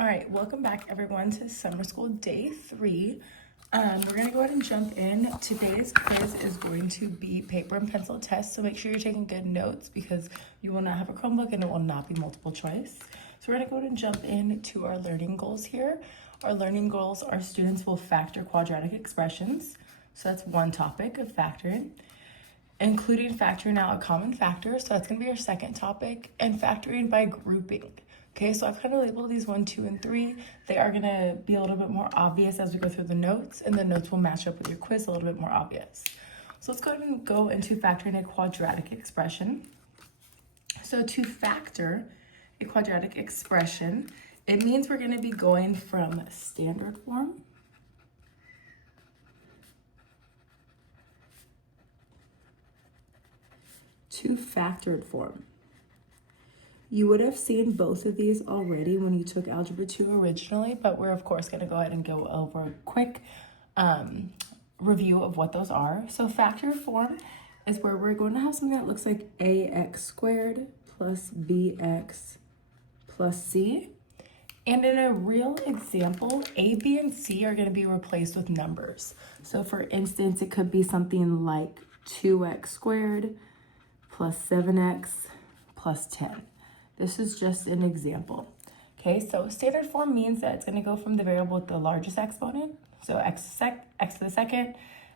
All right, welcome back everyone to summer school day 3. We're gonna go ahead and jump in. Today's quiz is going to be paper and pencil test, so make sure you're taking good notes because you will not have a Chromebook and it will not be multiple choice. So we're gonna go ahead and jump into our learning goals here. Our learning goals, our students will factor quadratic expressions. So that's one topic of factoring. Including factoring out a common factor, so that's gonna be our second topic, and factoring by grouping. Okay, so I've kind of labeled these 1, 2, and 3. They are gonna be a little bit more obvious as we go through the notes, and the notes will match up with your quiz a little bit more obvious. So let's go ahead and go into factoring a quadratic expression. So to factor a quadratic expression, it means we're gonna be going from standard form to factored form. You would have seen both of these already when you took Algebra 2 originally, but we're of course going to go ahead and go over a quick review of what those are. So factored form is where we're going to have something that looks like ax squared plus bx plus c. And in a real example, a, b, and c are going to be replaced with numbers. So for instance, it could be something like 2x squared plus 7x plus 10. This is just an example. Okay, so standard form means that it's going to go from the variable with the largest exponent, so x to the second,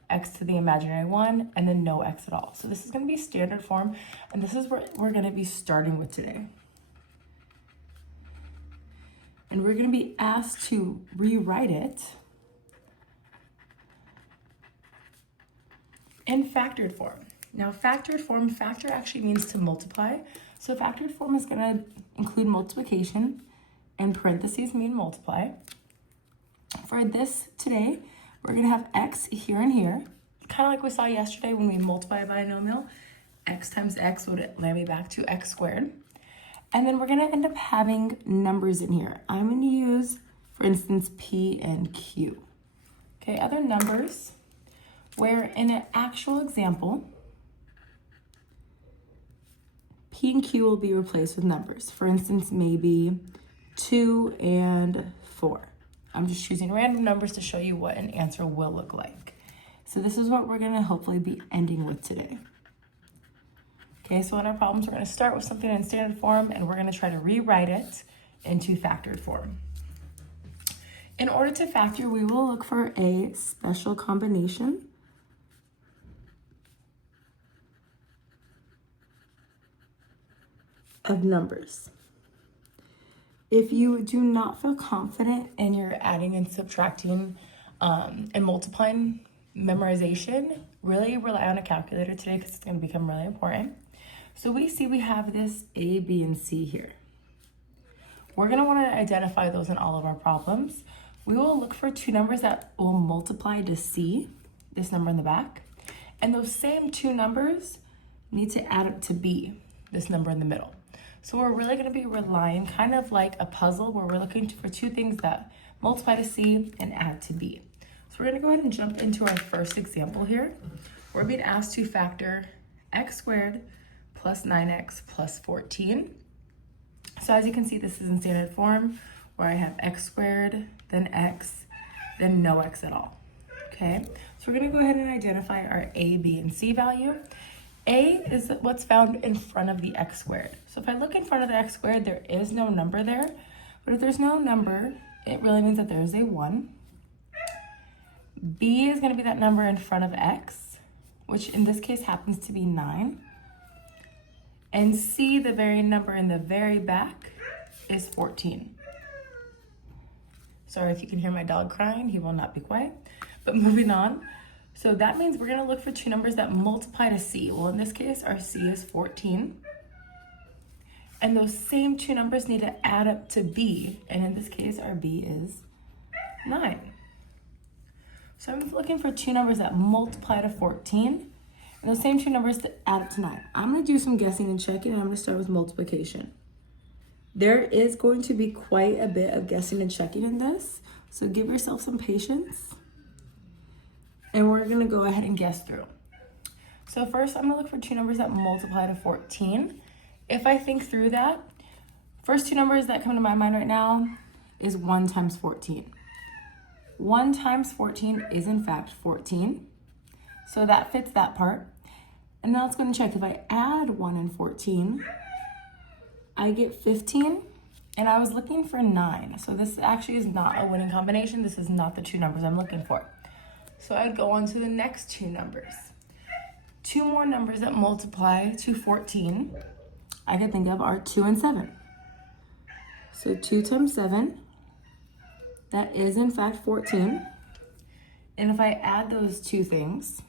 x to the imaginary 1, and then no x at all. So this is going to be standard form, and this is what we're going to be starting with today. And we're going to be asked to rewrite it in factored form. Now, factored form, factor actually means to multiply. So factored form is going to include multiplication, and parentheses mean multiply. For this today, we're going to have x here and here, kind of like we saw yesterday when we multiply a binomial. X times x would land me back to x squared. And then we're going to end up having numbers in here. I'm going to use, for instance, p and q. Okay, other numbers, where in an actual example, P and Q will be replaced with numbers. For instance, maybe 2 and 4. I'm just choosing random numbers to show you what an answer will look like. So this is what we're going to hopefully be ending with today. Okay, so in our problems, we're going to start with something in standard form, and we're going to try to rewrite it into factored form. In order to factor, we will look for a special combination of numbers. If you do not feel confident in your adding and subtracting and multiplying memorization, really rely on a calculator today because it's going to become really important. So we have this A, B, and C here. We're going to want to identify those in all of our problems. We will look for two numbers that will multiply to C, this number in the back, and those same two numbers need to add up to B, this number in the middle. So we're really going to be relying kind of like a puzzle where we're looking for two things that multiply to C and add to B. So we're going to go ahead and jump into our first example here. We're being asked to factor x squared plus 9x plus 14. So as you can see, this is in standard form where I have x squared, then x, then no x at all. Okay, so we're going to go ahead and identify our a, b, and c value. A is what's found in front of the x squared. So if I look in front of the x squared, there is no number there. But if there's no number, it really means that there is a 1. B is going to be that number in front of x, which in this case happens to be 9. And C, the very number in the very back, is 14. Sorry if you can hear my dog crying. He will not be quiet. But moving on. So that means we're going to look for two numbers that multiply to C. Well, in this case, our C is 14. And those same two numbers need to add up to B. And in this case, our B is 9. So I'm looking for two numbers that multiply to 14. And those same two numbers to add up to 9. I'm going to do some guessing and checking, and I'm going to start with multiplication. There is going to be quite a bit of guessing and checking in this. So give yourself some patience. And we're going to go ahead and guess through. So first, I'm going to look for two numbers that multiply to 14. If I think through that, first two numbers that come to my mind right now is 1 times 14. 1 times 14 is in fact 14. So that fits that part. And now let's go and check. If I add 1 and 14, I get 15. And I was looking for 9. So this actually is not a winning combination. This is not the two numbers I'm looking for. So I'd go on to the next two numbers. Two more numbers that multiply to 14 I could think of are 2 and 7. So 2 times 7, that is in fact 14. And if I add those two things,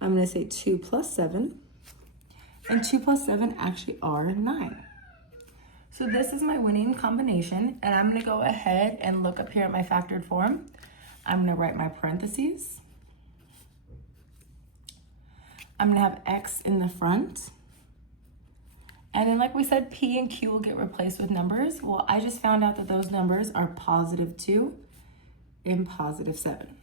I'm going to say 2 plus 7. And 2 plus 7 actually are 9. So this is my winning combination, and I'm going to go ahead and look up here at my factored form. I'm going to write my parentheses. I'm going to have X in the front. And then like we said, P and Q will get replaced with numbers. Well, I just found out that those numbers are positive 2 and positive 7.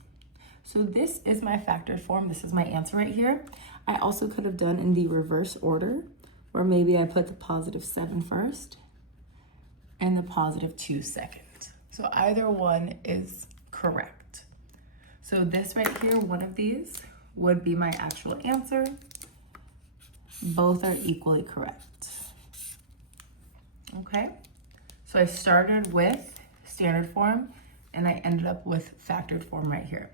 So this is my factored form. This is my answer right here. I also could have done in the reverse order, where maybe I put the positive 7 first and the positive 2 second. So either one is correct. So this right here, one of these would be my actual answer. Both are equally correct. Okay, so I started with standard form and I ended up with factored form right here.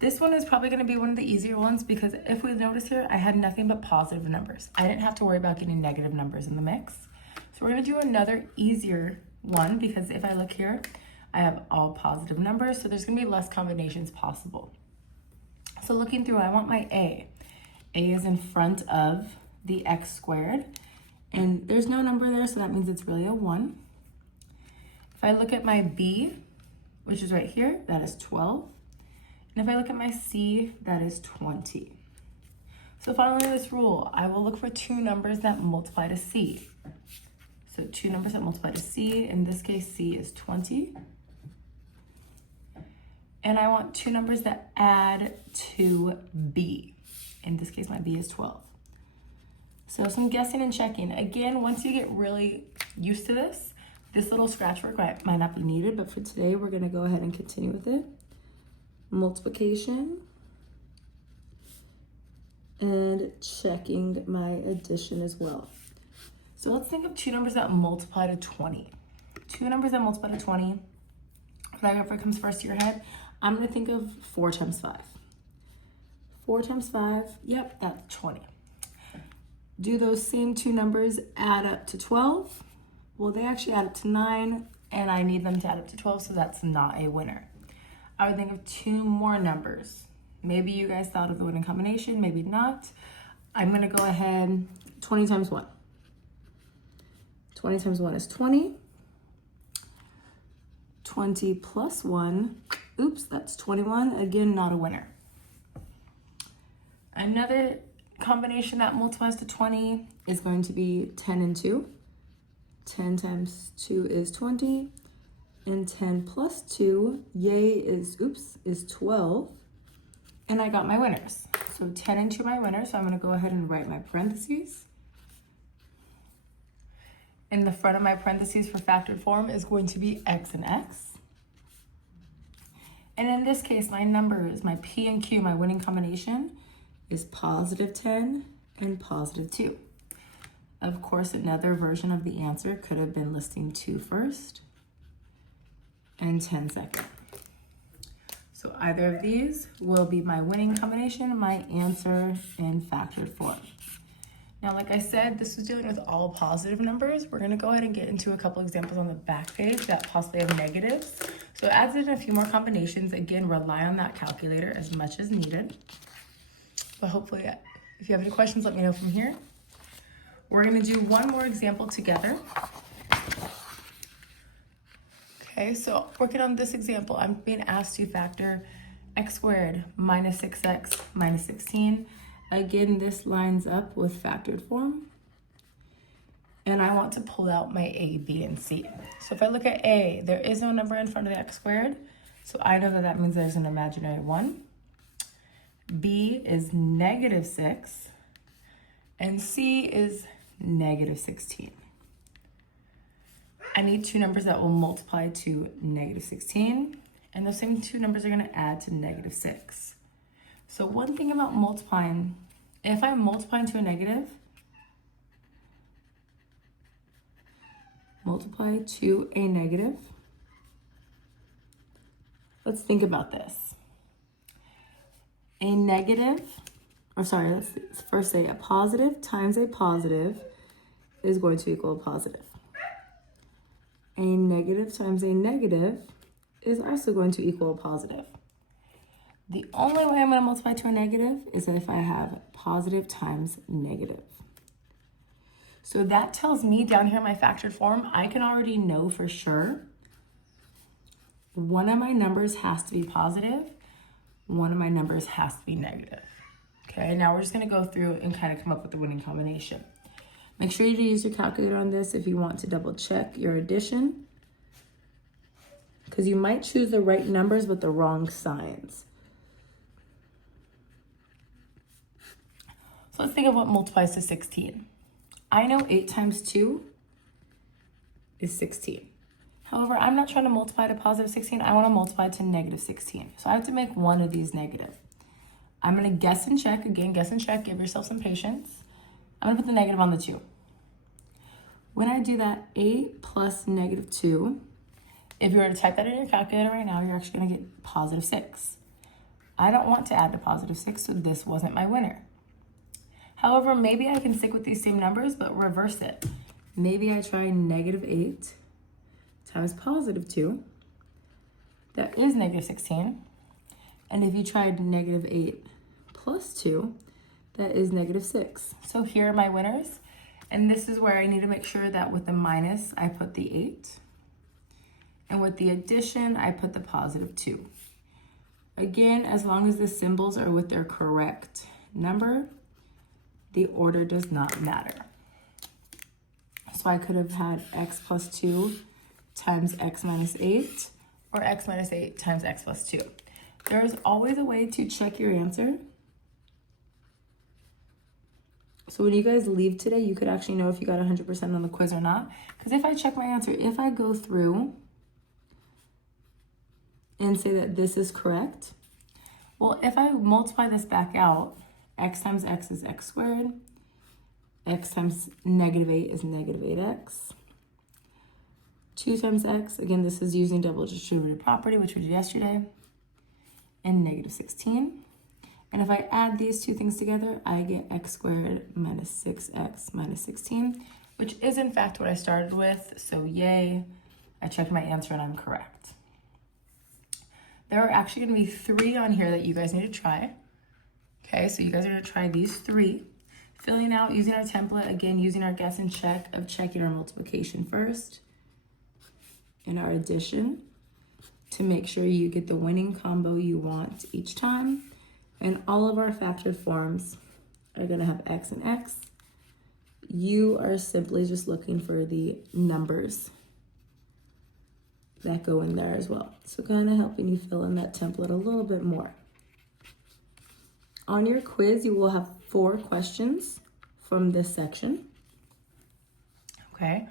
This one is probably going to be one of the easier ones because if we notice here, I had nothing but positive numbers. I didn't have to worry about getting negative numbers in the mix. So we're going to do another easier one because if I look here, I have all positive numbers, so there's going to be less combinations possible. So looking through, I want my A. A is in front of the X squared, and there's no number there, so that means it's really a 1. If I look at my B, which is right here, that is 12. And if I look at my C, that is 20. So following this rule, I will look for two numbers that multiply to C. So two numbers that multiply to C, in this case, C is 20. And I want two numbers that add to B. In this case, my B is 12. So some guessing and checking. Again, once you get really used to this little scratch work might not be needed, but for today, we're gonna go ahead and continue with it. Multiplication and checking my addition as well. So let's think of two numbers that multiply to 20. Two numbers that multiply to 20. Whatever comes first to your head, I'm gonna think of 4 times 5. 4 times 5, yep, that's 20. Do those same two numbers add up to 12? Well, they actually add up to 9, and I need them to add up to 12, so that's not a winner. I would think of two more numbers. Maybe you guys thought of the winning combination, maybe not. I'm gonna go ahead, 20 times 1. 20 times 1 is 20. 20 plus 1, oops, that's 21. Again, not a winner. Another combination that multiplies to 20 is going to be 10 and 2. 10 times 2 is 20. And 10 plus 2, is 12. And I got my winners. So 10 and 2 my winners. So I'm going to go ahead and write my parentheses. In the front of my parentheses for factored form is going to be X and X. And in this case, my numbers, my P and Q, my winning combination is positive 10 and positive 2. Of course, another version of the answer could have been listing 2 first and 10 second. So either of these will be my winning combination, my answer in factored form. Now, like I said, this is dealing with all positive numbers. We're gonna go ahead and get into a couple examples on the back page that possibly have negatives. So it adds in a few more combinations. Again, rely on that calculator as much as needed. But hopefully, if you have any questions, let me know from here. We're gonna do one more example together. Okay, so working on this example, I'm being asked to factor x squared minus 6x minus 16. Again, this lines up with factored form. And I want to pull out my A, B, and C. So if I look at A, there is no number in front of the x squared. So I know that that means there's an imaginary 1. B is negative 6. And C is negative 16. I need two numbers that will multiply to negative 16, and those same two numbers are gonna add to negative 6. So one thing about multiplying, if I'm multiplying to a negative, multiply to a negative, let's think about this. A negative, or sorry, let's first say a positive times a positive is going to equal a positive. A negative times a negative is also going to equal a positive. The only way I'm going to multiply to a negative is if I have positive times negative. So that tells me down here in my factored form, I can already know for sure one of my numbers has to be positive, one of my numbers has to be negative. Okay, now we're just going to go through and kind of come up with the winning combination. Make sure you use your calculator on this if you want to double check your addition, because you might choose the right numbers but the wrong signs. So let's think of what multiplies to 16. I know 8 times 2 is 16. However, I'm not trying to multiply to positive 16. I want to multiply to negative 16. So I have to make one of these negative. I'm going to guess and check. Again, guess and check. Give yourself some patience. I'm going to put the negative on the 2. When I do that, 8 plus negative 2, if you were to type that in your calculator right now, you're actually going to get positive 6. I don't want to add to positive 6, so this wasn't my winner. However, maybe I can stick with these same numbers, but reverse it. Maybe I try negative 8 times positive 2. That is negative 16. And if you tried negative 8 plus 2, that is negative 6. So here are my winners. And this is where I need to make sure that with the minus, I put the 8. And with the addition, I put the positive 2. Again, as long as the symbols are with their correct number, the order does not matter. So I could have had x plus 2 times x minus 8, or x minus 8 times x plus 2. There is always a way to check your answer. So when you guys leave today, you could actually know if you got 100% on the quiz or not. Because if I check my answer, if I go through and say that this is correct, well, if I multiply this back out, x times x is x squared. X times negative 8 is negative 8x. 2 times x, again, this is using double distributive property, which we did yesterday, and negative 16. And if I add these two things together, I get x squared minus 6x minus 16, which is in fact what I started with. So yay, I checked my answer and I'm correct. There are actually going to be 3 on here that you guys need to try. Okay, so you guys are going to try these 3. Filling out using our template, again, using our guess and check of checking our multiplication first and our addition to make sure you get the winning combo you want each time. And all of our factored forms are going to have x and x. You are simply just looking for the numbers that go in there as well. So kind of helping you fill in that template a little bit more. On your quiz, you will have 4 questions from this section. Okay,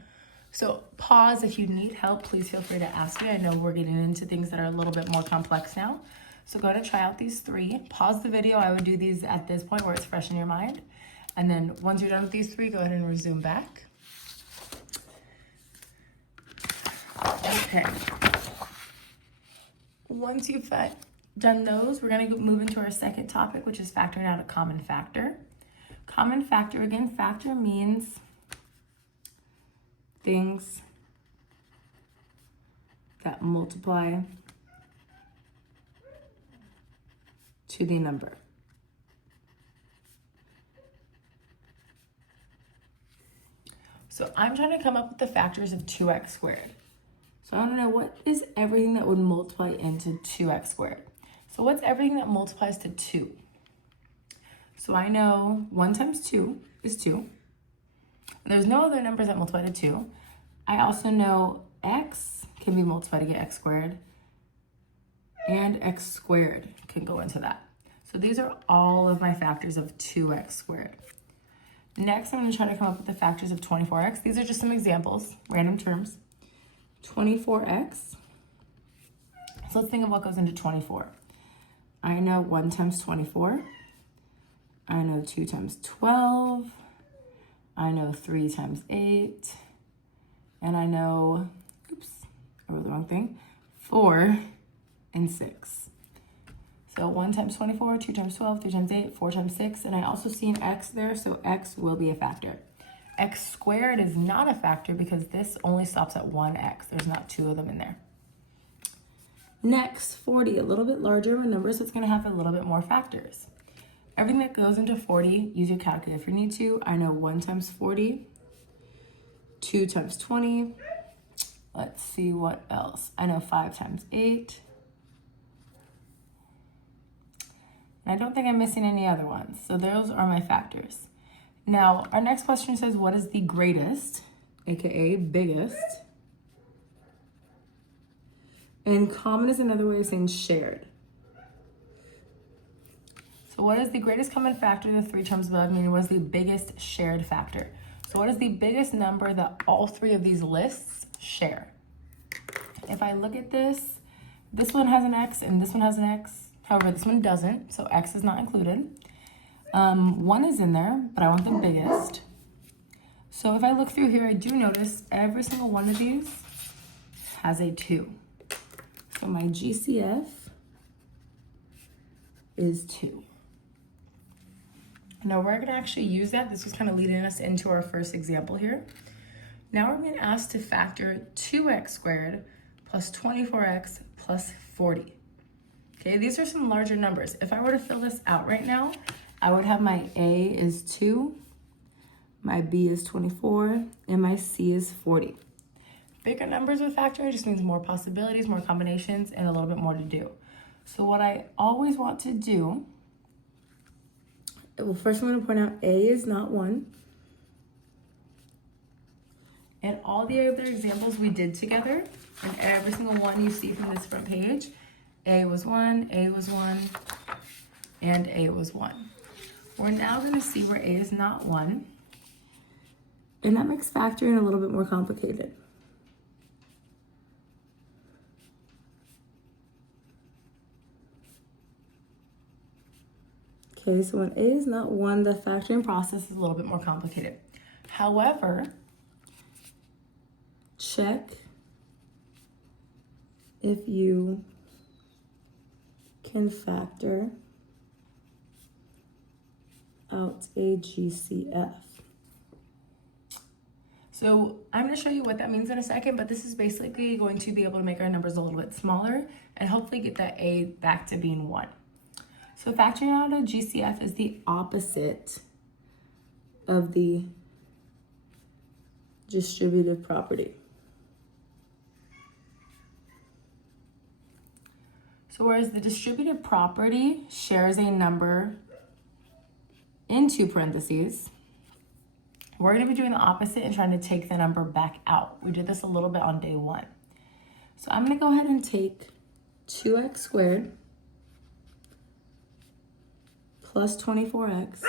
so pause if you need help. Please feel free to ask me. I know we're getting into things that are a little bit more complex now. So go ahead and try out these 3. Pause the video. I would do these at this point where it's fresh in your mind. And then once you're done with these 3, go ahead and resume back. Okay. Once you've done those, we're going to move into our second topic, which is factoring out a common factor. Common factor, again, factor means things that multiply to the number. So I'm trying to come up with the factors of 2x squared. So I want to know what is everything that would multiply into 2x squared. So what's everything that multiplies to 2? So I know 1 times 2 is 2. And there's no other numbers that multiply to 2. I also know x can be multiplied to get x squared. And x squared can go into that. So these are all of my factors of 2x squared. Next, I'm going to try to come up with the factors of 24x. These are just some examples, random terms. 24x. So let's think of what goes into 24. I know 1 times 24. I know 2 times 12. I know 3 times 8. And I know, oops, I wrote the wrong thing, 4 and 6. So 1 times 24, 2 times 12, 3 times 8, 4 times 6. And I also see an x there, so x will be a factor. X squared is not a factor because this only stops at 1x. There's not 2 of them in there. Next, 40, a little bit larger of a number, so it's going to have a little bit more factors. Everything that goes into 40, use your calculator if you need to. I know 1 times 40, 2 times 20. Let's see what else. I know 5 times 8. And I don't think I'm missing any other ones. So those are my factors. Now, our next question says, what is the greatest, aka biggest? And common is another way of saying shared. So what is the greatest common factor, the 3 terms above, meaning what is the biggest shared factor? So what is the biggest number that all 3 of these lists share? If I look at this one has an x and this one has an x. However, this one doesn't, so x is not included. 1 is in there, but I want the biggest. So if I look through here, I do notice every single one of these has a 2. So my GCF is 2. Now we're going to actually use that. This was kind of leading us into our first example here. Now we're being asked to factor 2x squared plus 24x plus 40. Okay, these are some larger numbers. If I were to fill this out right now, I would have my A is 2, my B is 24, and my C is 40. Bigger numbers with factoring just means more possibilities, more combinations, and a little bit more to do. So what I always want to do, well, first I'm going to point out A is not 1. And all the other examples we did together, and every single one you see from this front page, A was 1, A was 1, and A was 1. We're now going to see where A is not 1, and that makes factoring a little bit more complicated. Okay, so when A is not 1, the factoring process is a little bit more complicated. However, check if you can factor out a GCF. So I'm going to show you what that means in a second, but this is basically going to be able to make our numbers a little bit smaller and hopefully get that A back to being 1. So factoring out a GCF is the opposite of the distributive property. So whereas the distributive property shares a number into parentheses, we're going to be doing the opposite and trying to take the number back out. We did this a little bit on day 1. So I'm going to go ahead and take 2x squared plus 24x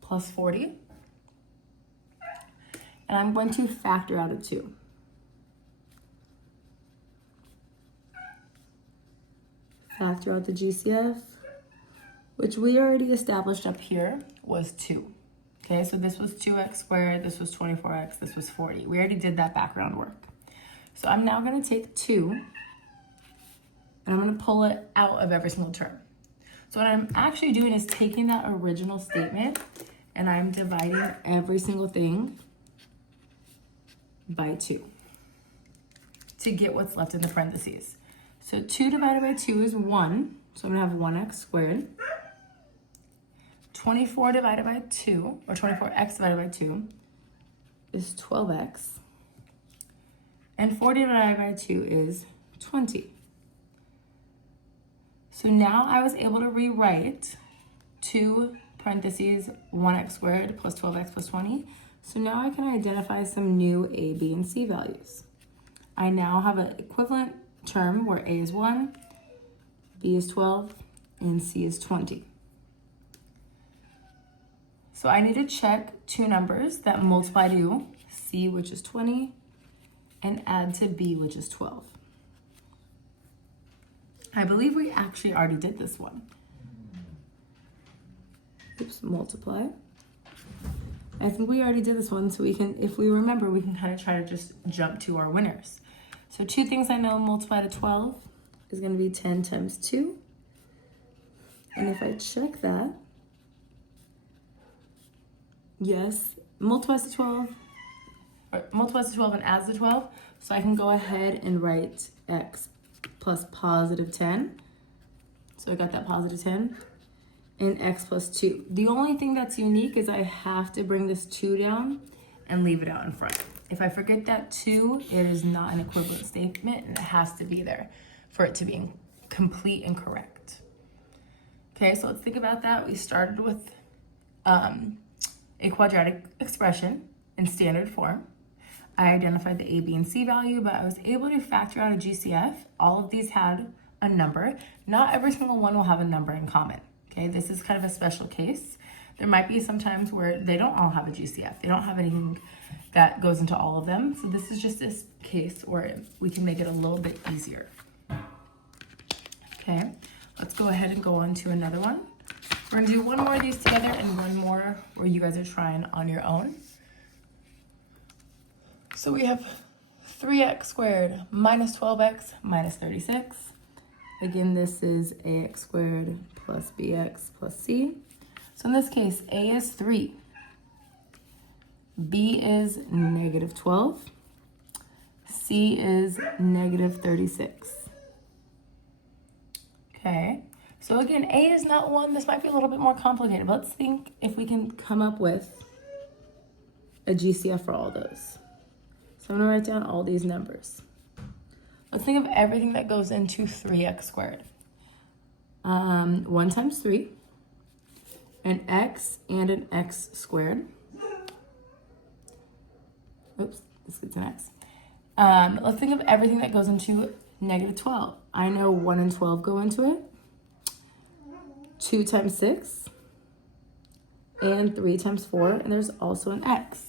plus 40. And I'm going to factor out a 2. Factor out the GCF, which we already established up here was 2. Okay, so this was 2x squared, this was 24x, this was 40. We already did that background work. So I'm now going to take 2, and I'm going to pull it out of every single term. So what I'm actually doing is taking that original statement, and I'm dividing every single thing by 2 to get what's left in the parentheses. So 2 divided by 2 is 1, so I'm going to have 1x squared. 24 divided by 2, or 24x divided by 2, is 12x. And 40 divided by 2 is 20. So now I was able to rewrite 2 parentheses 1x squared plus 12x plus 20. So now I can identify some new A, B, and C values. I now have an equivalent term where A is 1, B is 12, and C is 20. So I need to check 2 numbers that multiply to C, which is 20, and add to b, which is 12. I believe we actually already did this one. Oops, multiply. I think we already did this one, so we can, if we remember, we can kind of try to just jump to our winners. So two things I know multiply to 12 is going to be 10 times 2. And if I check that, yes, multiplies to 12, or multiplies to 12 and adds to 12. So I can go ahead and write x plus positive 10. So I got that positive 10. And x plus 2. The only thing that's unique is I have to bring this 2 down and leave it out in front. If I forget that 2, it is not an equivalent statement, and it has to be there for it to be complete and correct. Okay, so let's think about that. We started with a quadratic expression in standard form. I identified the a, b, and c value, but I was able to factor out a GCF. All of these had a number. Not every single one will have a number in common. Okay, this is kind of a special case. There might be some times where they don't all have a GCF. They don't have anything that goes into all of them. So this is just this case where we can make it a little bit easier. Okay, let's go ahead and go on to another one. We're gonna do one more of these together and one more where you guys are trying on your own. So we have 3x squared minus 12x minus 36. Again, this is ax squared plus bx plus c. So in this case, a is 3, b is negative 12, c is negative 36. Okay, so again, a is not one. This might be a little bit more complicated, but let's think if we can come up with a GCF for all those. So I'm gonna write down all these numbers. Let's think of everything that goes into 3x squared. 1 times 3, an x and an x squared. Oops, this gets an x. Let's think of everything that goes into negative 12. I know 1 and 12 go into it. 2 times 6, and 3 times 4, and there's also an x.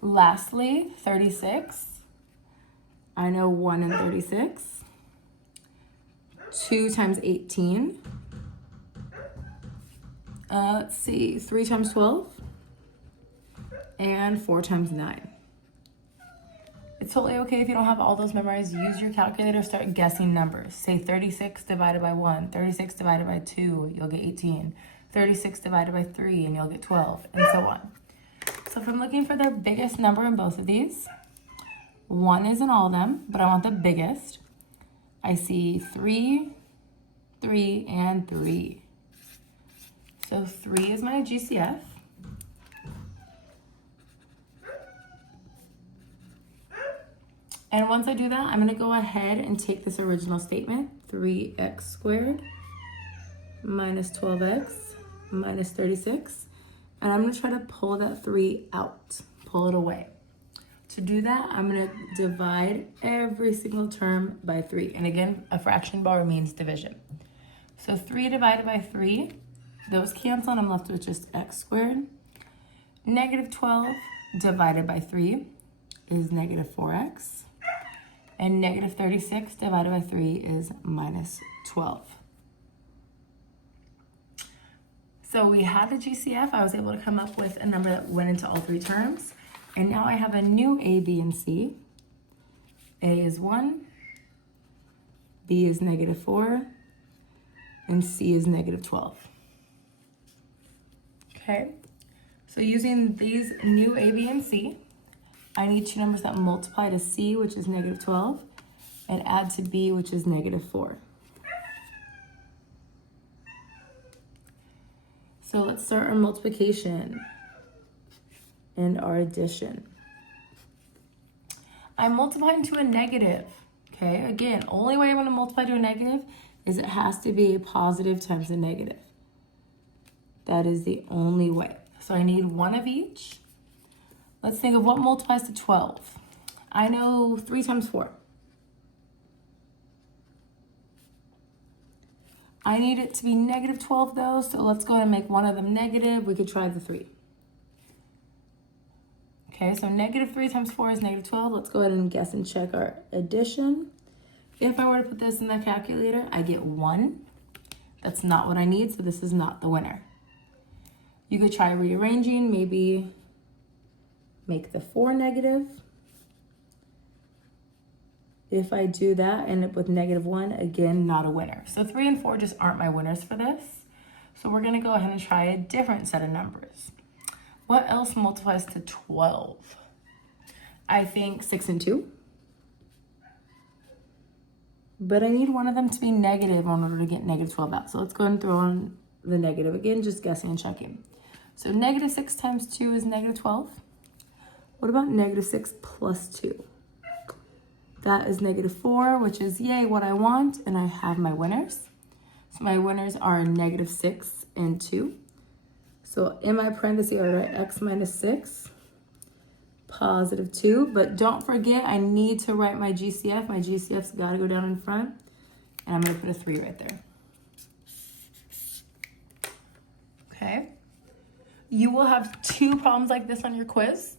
Lastly, 36. I know 1 and 36. 2 times 18. Let's see, 3 times 12. And 4 times 9. It's totally okay if you don't have all those memorized. Use your calculator, start guessing numbers. Say 36 divided by 1, 36 divided by 2, you'll get 18. 36 divided by 3, and you'll get 12, and so on. So if I'm looking for the biggest number in both of these, 1 is in all of them, but I want the biggest. I see 3, 3, and 3. So 3 is my GCF. And once I do that, I'm going to go ahead and take this original statement, 3x squared minus 12x minus 36, and I'm going to try to pull that 3 out, pull it away. To do that, I'm going to divide every single term by 3. And again, a fraction bar means division. So 3 divided by 3, those cancel, and I'm left with just x squared. Negative 12 divided by 3 is negative 4x. And negative 36 divided by 3 is minus 12. So we had the GCF. I was able to come up with a number that went into all 3 terms. And now I have a new a, b, and c. A is 1, b is negative 4, and c is negative 12. Okay, so using these new a, b, and c, I need 2 numbers that multiply to c, which is negative 12, and add to b, which is negative 4. So let's start our multiplication and our addition. I'm multiplying to a negative, okay? Again, only way I'm gonna multiply to a negative is it has to be a positive times a negative. That is the only way. So I need 1 of each. Let's think of what multiplies to 12. I know 3 times 4. I need it to be negative 12 though, so let's go ahead and make one of them negative. We could try the 3. Okay, so negative 3 times 4 is negative 12. Let's go ahead and guess and check our addition. If I were to put this in the calculator, I get 1. That's not what I need, so this is not the winner. You could try rearranging, maybe make the 4 negative. If I do that, end up with negative 1, again, not a winner. So 3 and 4 just aren't my winners for this. So we're gonna go ahead and try a different set of numbers. What else multiplies to 12? I think 6 and 2. But I need one of them to be negative in order to get negative 12 out. So let's go ahead and throw in the negative again, just guessing and checking. So negative 6 times 2 is negative 12. What about negative 6 plus 2? That is negative 4, which is, yay, what I want, and I have my winners. So my winners are negative 6 and 2. So in my parentheses, I write x minus 6, positive 2. But don't forget, I need to write my GCF. My GCF's got to go down in front, and I'm going to put a 3 right there. Okay. You will have 2 problems like this on your quiz.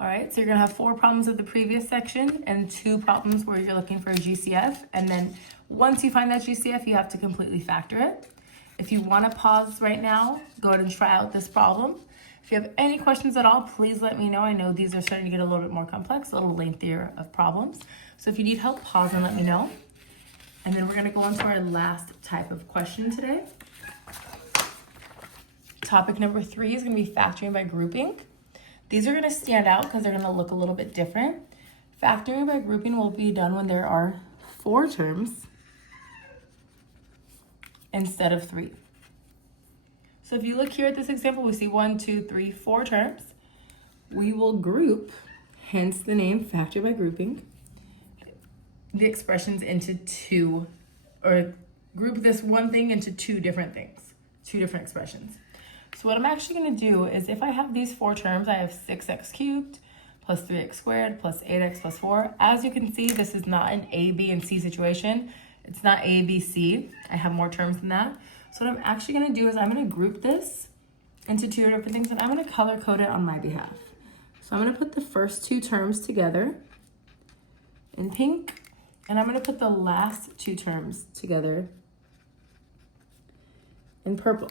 All right, so you're gonna have 4 problems of the previous section and 2 problems where you're looking for a GCF. And then once you find that GCF, you have to completely factor it. If you wanna pause right now, go ahead and try out this problem. If you have any questions at all, please let me know. I know these are starting to get a little bit more complex, a little lengthier of problems. So if you need help, pause and let me know. And then we're gonna go on to our last type of question today. Topic number 3 is gonna be factoring by grouping. These are going to stand out because they're going to look a little bit different. Factoring by grouping will be done when there are 4 terms instead of 3. So if you look here at this example, we see 1, 2, 3, 4 terms. We will group, hence the name factor by grouping, the expressions into 2, or group this one thing into 2 different things, 2 different expressions. So what I'm actually going to do is if I have these 4 terms, I have 6x cubed plus 3x squared plus 8x plus 4. As you can see, this is not an A, B, and C situation. It's not A, B, C. I have more terms than that. So what I'm actually going to do is I'm going to group this into 2 different things, and I'm going to color code it on my behalf. So I'm going to put the first 2 terms together in pink, and I'm going to put the last 2 terms together in purple.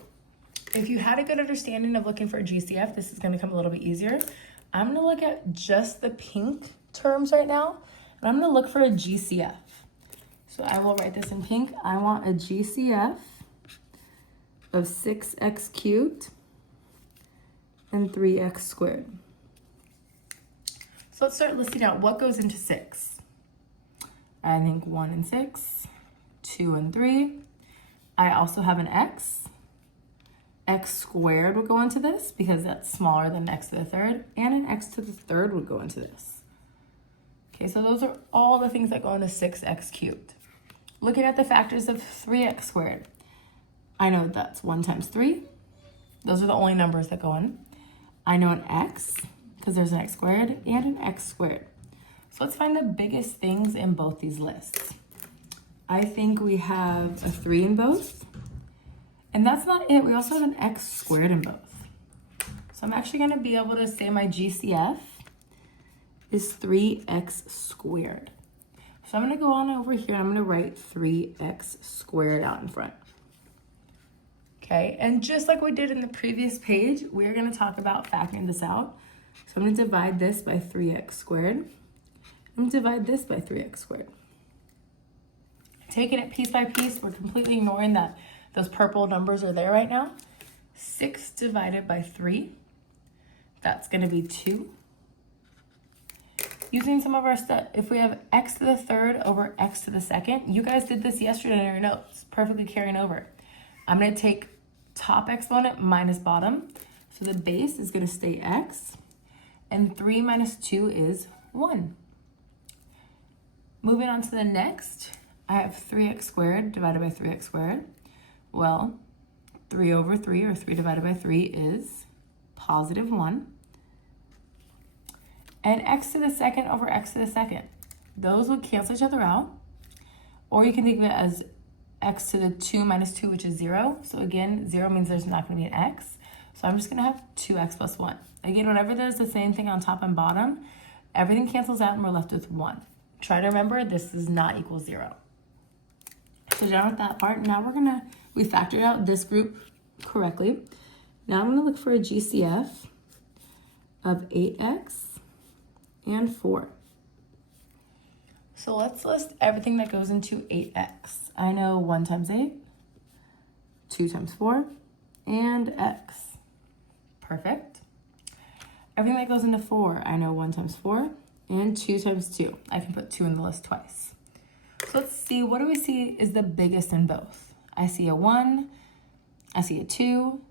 If you had a good understanding of looking for a GCF, this is going to come a little bit easier. I'm going to look at just the pink terms right now, and I'm going to look for a GCF. So I will write this in pink. I want a GCF of 6x cubed and 3x squared. So let's start listing out what goes into 6. I think 1 and 6, 2 and 3. I also have an x. X squared would go into this because that's smaller than x to the 3rd, and an x to the 3rd would go into this. Okay, so those are all the things that go into 6x cubed. Looking at the factors of 3x squared, I know that's 1 times 3. Those are the only numbers that go in. I know an x, because there's an x squared, and an x squared. So let's find the biggest things in both these lists. I think we have a 3 in both. And that's not it. We also have an x squared in both. So I'm actually going to be able to say my GCF is 3x squared. So I'm going to go on over here and I'm going to write 3x squared out in front. Okay, and just like we did in the previous page, we're going to talk about factoring this out. So I'm going to divide this by 3x squared. I'm going to divide this by 3x squared. Taking it piece by piece, we're completely ignoring that those purple numbers are there right now. 6 divided by 3, that's going to be 2. Using some of our stuff, if we have x to the 3rd over x to the 2nd, you guys did this yesterday in your notes, perfectly carrying over. I'm going to take top exponent minus bottom. So the base is going to stay x, and 3 minus 2 is 1. Moving on to the next, I have 3x squared divided by 3x squared. Well, 3 over 3, or 3 divided by 3, is positive 1. And x to the 2nd over x to the 2nd. Those would cancel each other out. Or you can think of it as x to the 2 minus 2, which is 0. So again, 0 means there's not going to be an x. So I'm just gonna have 2x plus 1. Again, whenever there's the same thing on top and bottom, everything cancels out and we're left with 1. Try to remember this does not equal 0. So done with that part. Now we factored out this group correctly. Now I'm gonna look for a GCF of 8x and 4. So let's list everything that goes into 8x. I know 1 times 8, 2 times 4, and x. Perfect. Everything that goes into 4, I know 1 times 4 and 2 times 2. I can put 2 in the list twice. So let's see, what do we see is the biggest in both? I see a 1, I see a 2.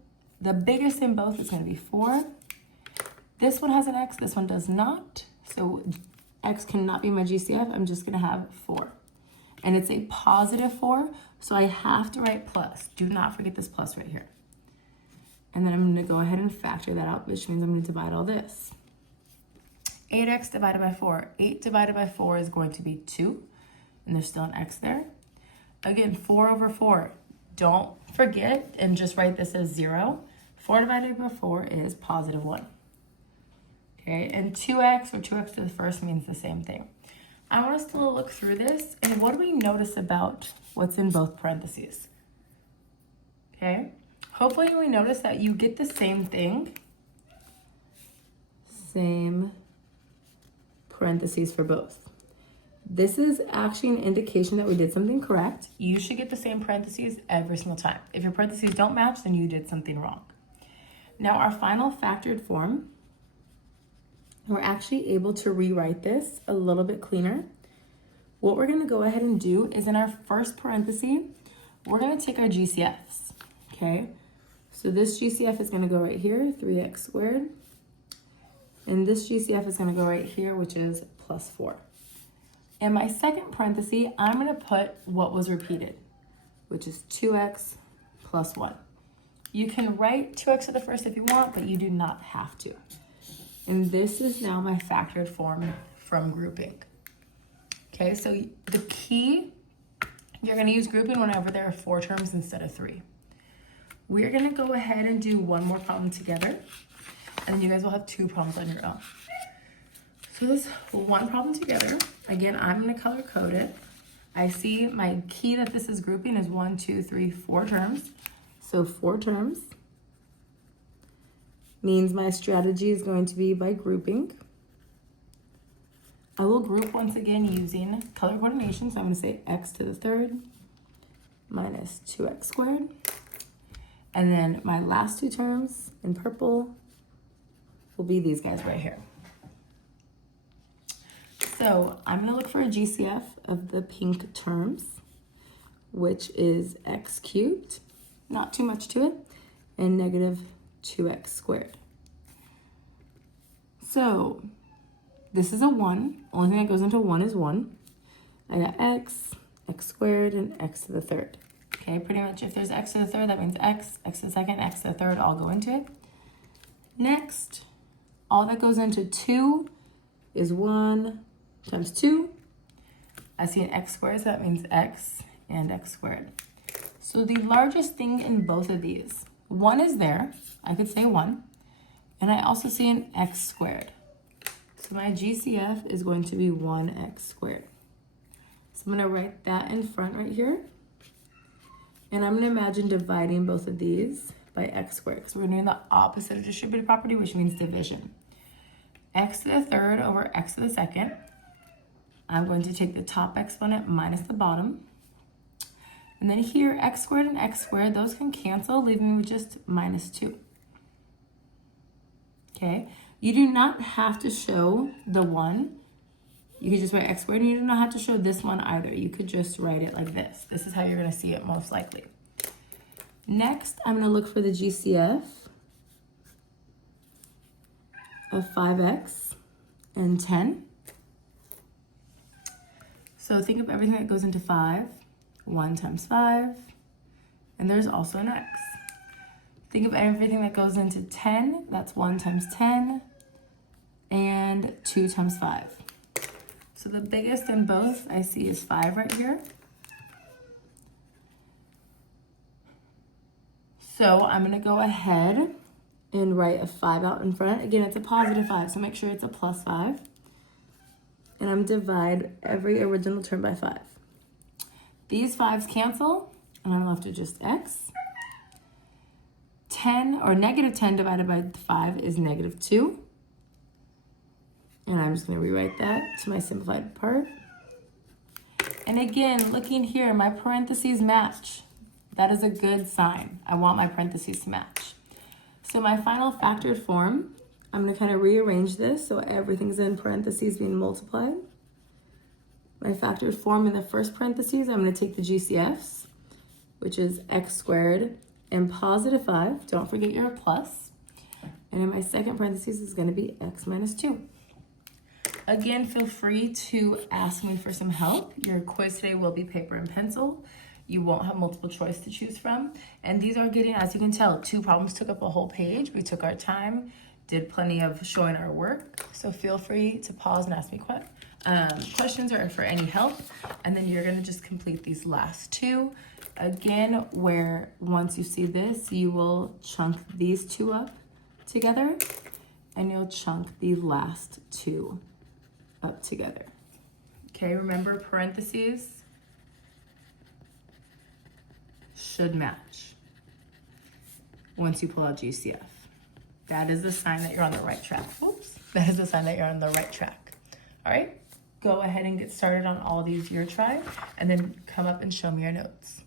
The biggest in both is going to be 4. This one has an x, this one does not. So x cannot be my GCF. I'm just going to have 4. And it's a positive 4, so I have to write plus. Do not forget this plus right here. And then I'm going to go ahead and factor that out, which means I'm going to divide all this. 8x divided by 4. 8 divided by 4 is going to be 2, and there's still an x there. Again, 4 over 4. Don't forget and just write this as 0. 4 divided by 4 is positive 1. Okay, and 2x or 2x to the first means the same thing. I want us to look through this, and what do we notice about what's in both parentheses? Okay, hopefully we notice that you get the same thing. Same parentheses for both. This is actually an indication that we did something correct. You should get the same parentheses every single time. If your parentheses don't match, then you did something wrong. Now our final factored form, we're actually able to rewrite this a little bit cleaner. What we're gonna go ahead and do is in our first parenthesis, we're gonna take our GCFs, okay? So this GCF is gonna go right here, 3x squared. And this GCF is gonna go right here, which is plus 4. In my second parenthesis, I'm gonna put what was repeated, which is 2x plus 1. You can write 2x to the first if you want, but you do not have to. And this is now my factored form from grouping. Okay, so the key, you're gonna use grouping whenever there are 4 terms instead of 3. We're gonna go ahead and do one more problem together, and then you guys will have 2 problems on your own. So this one problem together, again, I'm gonna color code it. I see my key that this is grouping is 1, 2, 3, 4 terms. So 4 terms means my strategy is going to be by grouping. I will group once again using color coordination. So I'm going to say x to the third minus 2x squared. And then my last 2 terms in purple will be these guys right here. So I'm going to look for a GCF of the pink terms, which is x cubed, not too much to it, and negative 2x squared. So this is a 1. Only thing that goes into 1 is 1. I got x squared, and x to the third. Okay, pretty much if there's x to the third, that means x to the second, x to the third, all go into it. Next, all that goes into 2 is 1 times 2. I see an x squared, so that means x and x squared. So the largest thing in both of these, 1 is there. I could say 1. And I also see an x squared. So my GCF is going to be 1x squared. So I'm going to write that in front right here. And I'm going to imagine dividing both of these by x squared, because we're doing the opposite of distributive property, which means division. X to the third over x to the second. I'm going to take the top exponent minus the bottom. And then here, x squared and x squared, those can cancel, leaving me with just minus 2. Okay, you do not have to show the 1. You could just write x squared, and you do not have to show this one either. You could just write it like this. This is how you're going to see it most likely. Next, I'm going to look for the GCF of 5x and 10. So think of everything that goes into 5. 1 times 5, and there's also an x. Think of everything that goes into 10. That's 1 times 10, and 2 times 5. So the biggest in both I see is 5 right here. So I'm going to go ahead and write a 5 out in front. Again, it's a positive 5, so make sure it's a plus 5. And I'm divide every original term by 5. These 5s cancel, and I'm left with just x. 10 or negative 10 divided by 5 is negative 2. And I'm just going to rewrite that to my simplified part. And again, looking here, my parentheses match. That is a good sign. I want my parentheses to match. So my final factored form, I'm going to kind of rearrange this so everything's in parentheses being multiplied. My factored form in the first parentheses, I'm going to take the GCFs, which is x squared and positive 5. Don't forget your plus. And in my second parentheses is going to be x minus 2. Again, feel free to ask me for some help. Your quiz today will be paper and pencil. You won't have multiple choice to choose from. And these are getting, as you can tell, 2 problems took up a whole page. We took our time, did plenty of showing our work. So feel free to pause and ask me questions or for any help. And then you're gonna just complete these last 2. Again, where once you see this, you will chunk these 2 up together and you'll chunk the last 2 up together. Okay, remember parentheses should match once you pull out GCF. That is the sign that you're on the right track. Oops, that is the sign that you're on the right track. All right, go ahead and get started on all these your try, and then come up and show me your notes.